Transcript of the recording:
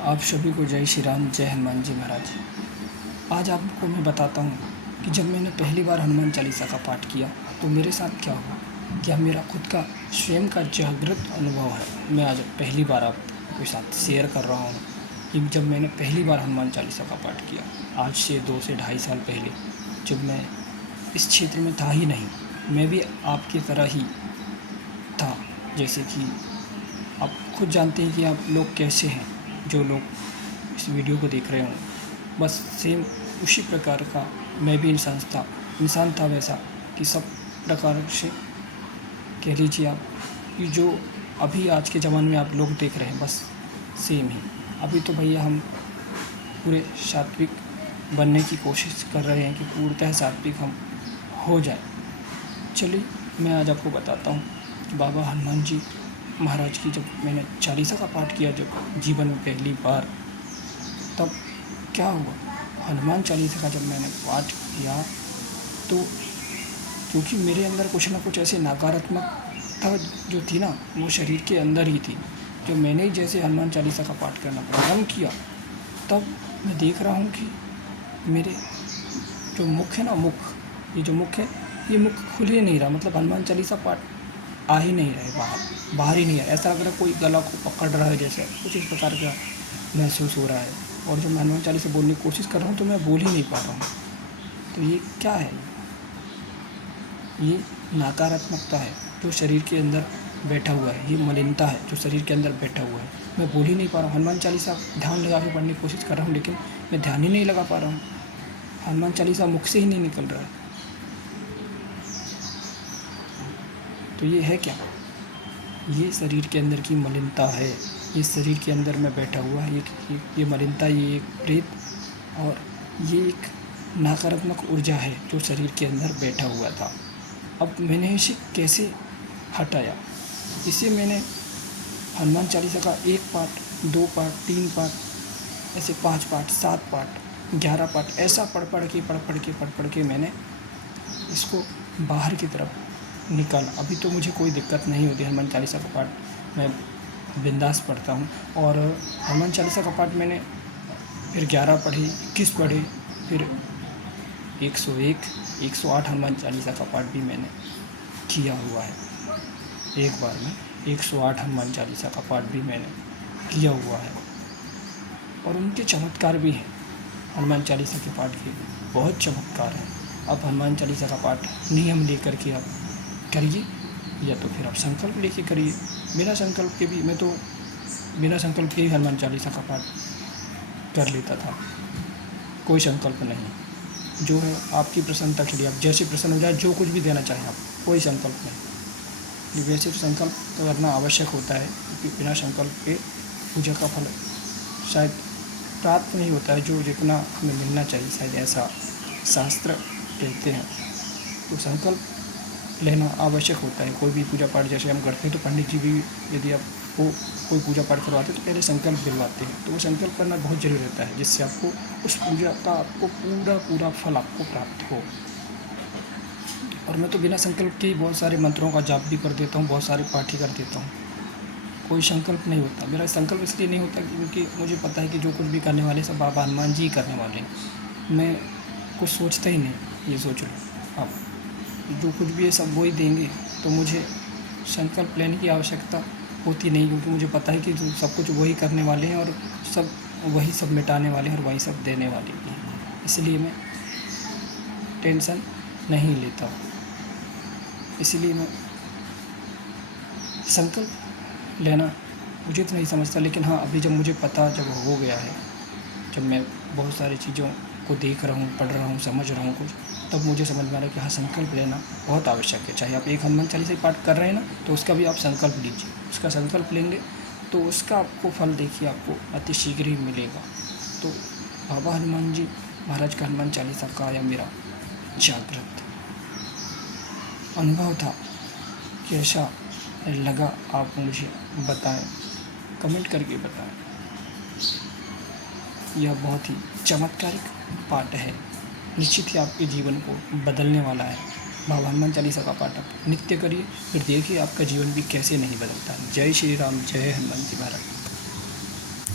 आप सभी को जय श्री राम, जय हनुमान जी महाराज। आज आपको मैं बताता हूँ कि जब मैंने पहली बार हनुमान चालीसा का पाठ किया तो मेरे साथ क्या हुआ। क्या मेरा खुद का स्वयं का जागृत अनुभव है। मैं आज पहली बार आपके साथ शेयर कर रहा हूँ कि जब मैंने पहली बार हनुमान चालीसा का पाठ किया, आज से 2 से ढाई साल पहले, जब मैं इस क्षेत्र में था ही नहीं। मैं भी आपकी तरह ही था, जैसे कि आप खुद जानते हैं कि आप लोग कैसे हैं, जो लोग इस वीडियो को देख रहे हों। बस सेम उसी प्रकार का मैं भी इंसान था वैसा कि सब प्रकार से कह लीजिए आप कि जो अभी आज के ज़माने में आप लोग देख रहे हैं, बस सेम ही। अभी तो भैया हम पूरे सात्विक बनने की कोशिश कर रहे हैं कि पूर्णतः सात्विक हम हो जाए। चलिए मैं आज आपको बताता हूँ कि बाबा हनुमान जी महाराज की जब मैंने चालीसा का पाठ किया, जब जीवन में पहली बार, तब क्या हुआ। हनुमान चालीसा का जब मैंने पाठ किया तो क्योंकि मेरे अंदर कुछ ना कुछ ऐसे नकारात्मकता जो थी ना, वो शरीर के अंदर ही थी। जब मैंने ही जैसे हनुमान चालीसा का पाठ करना प्रारंभ किया, तब मैं देख रहा हूँ कि मेरे जो मुख है ना, ये जो मुख है, ये मुख खुल ही नहीं रहा। मतलब हनुमान चालीसा पाठ आ ही नहीं रहे, बाहर ही नहीं है। ऐसा लग रहा है कोई गला को पकड़ रहा है, जैसे कुछ इस प्रकार का महसूस हो रहा है। और जब मैं हनुमान चालीसा बोलने की कोशिश कर रहा हूँ तो मैं बोल ही नहीं पा रहा हूँ। तो ये क्या है? ये नकारात्मकता है जो शरीर के अंदर बैठा हुआ है। ये मलिनता है जो शरीर के अंदर बैठा हुआ है। मैं बोल ही नहीं पा रहा हूँ। हनुमान चालीसा ध्यान लगा के पढ़ने की कोशिश कर रहा हूँ, लेकिन मैं ध्यान ही नहीं लगा पा रहा हूँ। हनुमान चालीसा मुख से ही नहीं निकल रहा है। तो ये है क्या? ये शरीर के अंदर की मलिनता है। ये शरीर के अंदर में बैठा हुआ है ये मलिनता, ये एक प्रेत और ये एक नकारात्मक ऊर्जा है जो शरीर के अंदर बैठा हुआ था। अब मैंने इसे कैसे हटाया? इसे मैंने हनुमान चालीसा का 1 पाठ, 2 पाठ, 3 पाठ, ऐसे 5 पाठ, 7 पाठ, 11 पाठ, ऐसा पढ़ के मैंने इसको बाहर की तरफ निकाला। अभी तो मुझे कोई दिक्कत नहीं होती। हनुमान चालीसा का पाठ मैं बिंदास पढ़ता हूँ। और हनुमान चालीसा का पाठ मैंने फिर 11 पढ़ी, 21 पढ़ी, फिर 101, 108 हनुमान चालीसा का पाठ भी मैंने किया हुआ है। एक बार में 108 हनुमान चालीसा का पाठ भी मैंने किया हुआ है। और उनके चमत्कार भी हैं। हनुमान चालीसा के पाठ के बहुत चमत्कार हैं। अब हनुमान चालीसा का पाठ नियम लेकर के आप करिए, या तो फिर आप संकल्प लेके करिए। बिना संकल्प के भी, मैं तो बिना संकल्प के ही हनुमान चालीसा का पाठ कर लेता था। कोई संकल्प नहीं, जो है आपकी प्रसन्नता के लिए, आप जैसे प्रसन्न हो जाए, जो कुछ भी देना चाहें आप, कोई संकल्प नहीं। वैसे तो संकल्प तो करना आवश्यक होता है, क्योंकि बिना संकल्प के पूजा का फल शायद प्राप्त नहीं होता है जो जितना हमें मिलना चाहिए, शायद ऐसा शास्त्र कहते हैं। तो संकल्प लेना आवश्यक होता है। कोई भी पूजा पाठ जैसे हम करते हैं, तो पंडित जी भी यदि आपको कोई पूजा पाठ करवाते हैं तो पहले संकल्प दिलवाते हैं। तो वो संकल्प करना बहुत ज़रूरी रहता है, जिससे आपको उस पूजा का पूरा फल आपको प्राप्त हो। और मैं तो बिना संकल्प के ही बहुत सारे मंत्रों का जाप भी कर देता हूँ, बहुत सारे पाठ ही कर देता हूँ। कोई संकल्प नहीं होता। मेरा संकल्प इसलिए नहीं होता क्योंकि मुझे पता है कि जो कुछ भी करने वाले सब बाबा हनुमान जी ही करने वाले हैं। मैं कुछ सोचता ही नहीं। ये सोच लो आप, जो कुछ भी है सब वो ही देंगे, तो मुझे संकल्प लेने की आवश्यकता होती नहीं, क्योंकि मुझे पता है कि सब कुछ वही करने वाले हैं और सब वही सब मिटाने वाले हैं और वही सब देने वाले हैं। इसलिए मैं टेंशन नहीं लेता हूँ। इसलिए मैं संकल्प लेना उचित नहीं समझता। लेकिन हाँ, अभी जब मुझे पता जब हो गया है, जब मैं बहुत सारी चीज़ों को देख रहा हूँ, पढ़ रहा हूँ, समझ रहा हूँ कुछ, तब मुझे समझ में आ रहा है कि हाँ, संकल्प लेना बहुत आवश्यक है। चाहे आप एक हनुमान चालीसा पाठ कर रहे हैं ना, तो उसका भी आप संकल्प लीजिए। उसका संकल्प लेंगे तो उसका आपको फल देखिए, आपको अति शीघ्र ही मिलेगा। तो बाबा हनुमान जी महाराज का हनुमान चालीसा का या मेरा जागृत अनुभव था, कैसा लगा आप मुझे बताएं, कमेंट करके बताएं। यह बहुत ही चमत्कारिक पाठ है, निश्चित ही आपके जीवन को बदलने वाला है। बाबा हनुमान चालीसा का पाठ आप नित्य करिए, फिर देखिए आपका जीवन भी कैसे नहीं बदलता। जय श्री राम, जय हनुमान जी महाराज।